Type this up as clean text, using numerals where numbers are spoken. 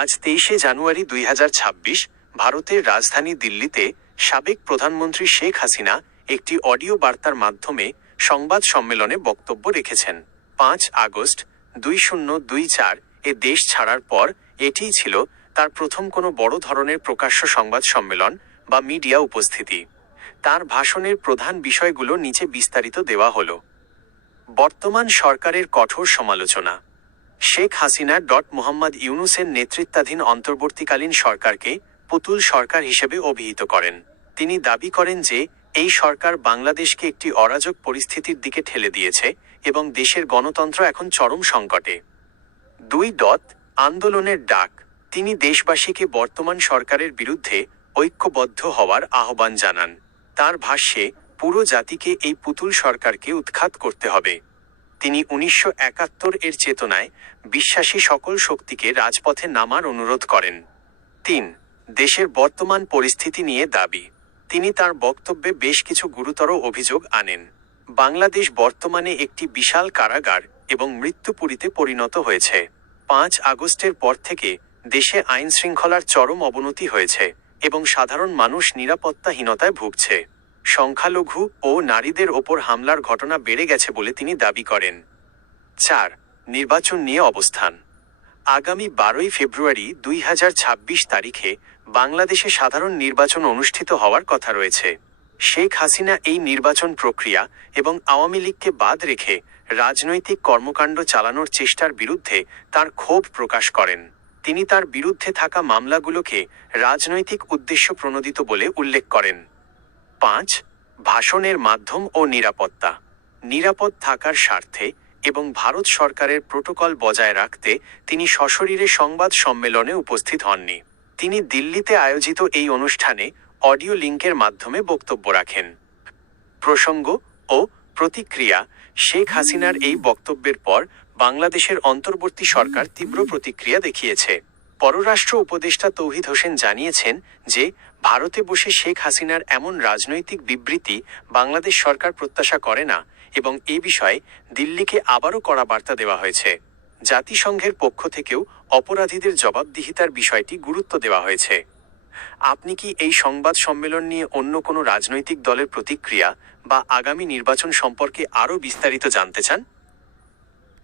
আজ 23শে জানুয়ারি 2026 ভারতের রাজধানী দিল্লিতে সাবেক প্রধানমন্ত্রী শেখ হাসিনা একটি অডিও বার্তার মাধ্যমে সংবাদ সম্মেলনে বক্তব্য রেখেছেন। 5 আগস্ট 2024 এ দেশ ছাড়ার পর এটিই ছিল তার প্রথম কোনো বড় ধরনের প্রকাশ্য সংবাদ সম্মেলন বা মিডিয়া উপস্থিতি। তার ভাষণের প্রধান বিষয়গুলো নিচে বিস্তারিত দেওয়া হলো। বর্তমান সরকারের কঠোর সমালোচনা। শেখ হাসিনা মোহাম্মদ ইউনূসের নেতৃত্বাধীন অন্তর্বর্তীকালীন সরকারকে পুতুল সরকার হিসেবে অভিহিত করেন। তিনি দাবি করেন যে এই সরকার বাংলাদেশকে একটি অরাজক পরিস্থিতির দিকে ঠেলে দিয়েছে এবং দেশের গণতন্ত্র এখন চরম সংকটে। 2. আন্দোলনের ডাক। তিনি দেশবাসীকে বর্তমান সরকারের বিরুদ্ধে ঐক্যবদ্ধ হওয়ার আহ্বান জানান। তার ভাষ্যে পুরো জাতিকে এই পুতুল সরকারকে উৎখাত করতে হবে। তিনি 1971 এর চেতনায় বিশ্বাসী সকল শক্তিকে রাজপথে নামার অনুরোধ করেন। 3. দেশের বর্তমান পরিস্থিতি নিয়ে দাবি। তিনি তার বক্তব্যে বেশ কিছু গুরুতর অভিযোগ আনেন। বাংলাদেশ বর্তমানে একটি বিশাল কারাগার এবং মৃত্যুপুরীতে পরিণত হয়েছে। 5 আগস্টের পর থেকে দেশে আইন শৃঙ্খলার চরম অবনতি হয়েছে এবং সাধারণ মানুষ নিরাপত্তাহীনতায় ভুগছে। সংখ্যালঘু ও নারীদের ওপর হামলার ঘটনা বেড়ে গেছে বলে তিনি দাবি করেন। 4. নির্বাচন নিয়ে অবস্থান। আগামী 12 ফেব্রুয়ারি 2026 তারিখে বাংলাদেশে সাধারণ নির্বাচন অনুষ্ঠিত হওয়ার কথা রয়েছে। শেখ হাসিনা এই নির্বাচন প্রক্রিয়া এবং আওয়ামী লীগকে বাদ রেখে রাজনৈতিক কর্মকাণ্ড চালানোর চেষ্টার বিরুদ্ধে তার ক্ষোভ প্রকাশ করেন। তিনি তার বিরুদ্ধে থাকা মামলাগুলোকে রাজনৈতিক উদ্দেশ্য প্রণোদিত বলে উল্লেখ করেন। 5. ভাষণের মাধ্যম ও নিরাপত্তা। নিরাপদ থাকার স্বার্থে এবং ভারত সরকারের প্রোটোকল বজায় রাখতে তিনি সশরীরে সংবাদ সম্মেলনে উপস্থিত হননি। তিনি দিল্লিতে আয়োজিত এই অনুষ্ঠানে অডিও লিঙ্কের মাধ্যমে বক্তব্য রাখেন। প্রসঙ্গ ও প্রতিক্রিয়া। শেখ হাসিনার এই বক্তব্যের পর বাংলাদেশের অন্তর্বর্তী সরকার তীব্র প্রতিক্রিয়া দেখিয়েছে। পররাষ্ট্র উপদেষ্টা তৌহিদ হোসেন জানিয়েছেন যে ভারতে বসে শেখ হাসিনার এমন রাজনৈতিক বিবৃতি বাংলাদেশ সরকার প্রত্যাশা করে না এবং এ বিষয়ে দিল্লিকে আবারও কড়া বার্তা দেওয়া হয়েছে। জাতিসংঘের পক্ষ থেকেও অপরাধীদের জবাবদিহিতার বিষয়টি গুরুত্ব দেওয়া হয়েছে। আপনি কি এই সংবাদ সম্মেলন নিয়ে অন্য কোনো রাজনৈতিক দলের প্রতিক্রিয়া বা আগামী নির্বাচন সম্পর্কে আরও বিস্তারিত জানতে চান?